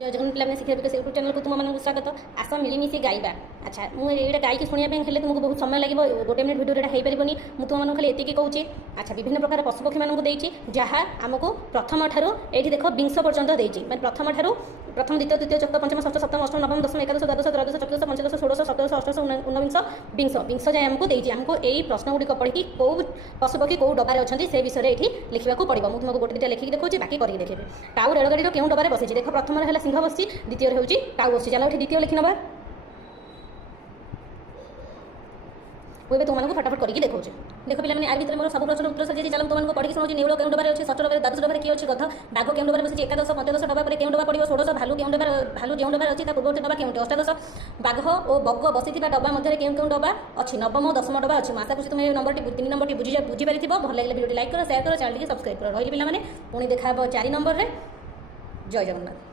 जय जगन पिला शिक्षा विकास यूट्यूब चैनल को तुम मन स्वागत। आस मिलमिशि गाइबा। अच्छा मुझे गायकी शुणापी हेल्ले तुमको बहुत समय लगे, गोटे मिनिट भिडियो हो पारनी। मुझे तुम खाली एति कहूँ। अच्छा विभिन्न प्रकार पशुपक्षी मानक देती जहाँ आमको प्रथम ठारू ये देख विंश पर्यंत देती मैं प्रथम ठारू प्रथम द्वितीय तृतीय चतुर्थ पंचम षष्ठ सप्तम अष्टम नवम दशम एकादश द्वादश त्रयोदश चतुर्दश पंचदश षोडश सप्तदश अष्टादश ऊनविंश विंश विंश जाए आमको देती। आमको यही प्रश्न गुड़िक पढ़ी कौ पशुपक्षी कौ डबार अच्छा से विषय ये लिखा पड़ो। मुझे तुमको गोटे दुटा लिखिक देखा बाकी करके देखे। टाउ रेलगाड़ी क्यों डबार बसी देख प्रथम है सिंह बसी द्वितीय हूँ टाउ बसी चलो द्वितीय लिखि नवा मुझे तुमको फटाफट करके देखा। देख पे आ भर मोर सब प्रश्न उत्तर सारी चलो तुमको पढ़ी शुणाऊँ। नेउल क्यों डबार अच्छी षष्ठ डबार द्वादश डबार किए अच्छी गध बाघ क्यों डबार बसी एकादश पंचदश डबा पर क्यों डबा पड़ो षोडश भालू क्यों डबार भालू जो डबार अच्छी पूर्ववर्ती डबा क्यों अष्टादश बाघ और बग बसी डबा मध्य क्यों क्यों डबा अच्छी नवम और दशम डबा अच्छी। आशा करुँ तुम नंबर 3 नंबर बुझीपार भल लगे भिडियो लाइक कर शेयर कर चैनल सब्सक्राइब कर रही पे पुणी देखा 4 नंबर में। जय जगन्नाथ।